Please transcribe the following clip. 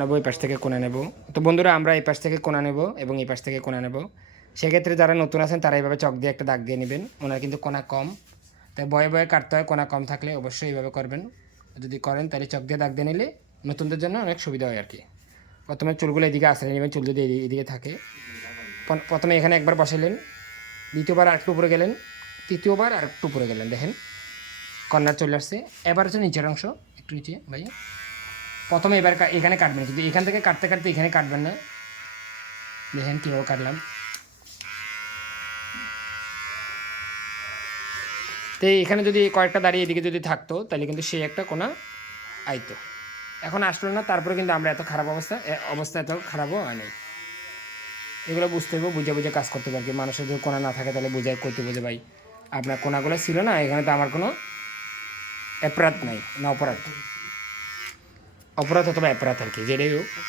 নেবো, এই পাশ থেকে কোণা নেব। তো বন্ধুরা আমরা এই পাশ থেকে কোণা নেব এবং এই পাশ থেকে কোণা নেব। সেক্ষেত্রে যারা নতুন আছেন তারা এইভাবে চক দিয়ে একটা দাগ দিয়ে নেবেন। ওনার কিন্তু কোণা কম, তাই বয়ে বয়ে কাটতে হয়। কোণা কম থাকলে অবশ্যই এইভাবে করবেন। যদি করেন তাহলে চক দিয়ে দাগ দিয়ে নিলে নতুনদের জন্য অনেক সুবিধা হয় আর কি। প্রথমে চুলগুলো এদিকে আশ্রয় নেবেন, চুল যদি এদিকে থাকে। প্রথমে এখানে একবার বসালেন, দ্বিতীয়বার আরেকটু উপরে গেলেন, তৃতীয়বার আরেকটু উপরে গেলেন, দেখেন কর্নার চলে আসছে। এবার হচ্ছে নিচের অংশ, একটু নিচে ভাই। প্রথমে এবার এখানে কাটবেন, কিন্তু এখান থেকে কাটতে কাটতে এখানে কাটবেন না। দেখেন কীভাবে কাটলাম। তো এখানে যদি কয়েকটা দাঁড়িয়ে এদিকে যদি থাকতো তাহলে কিন্তু সেই একটা কোণা আইতো। এখন আসলো না, তারপরে কিন্তু আমরা এত খারাপ অবস্থা এত খারাপও হয় নাই। এগুলো বুঝতে হবে, বুঝে বুঝে কাজ করতে পারি। মানুষের যদি কোণা না থাকে তাহলে বুঝে করতে বুঝে ভাই আপনার কোণাগুলো ছিল না, এখানে তো আমার কোনো অপরাধ নাই, না অপরাধ অথবা অপরাধ আর কি, যেটাই হোক।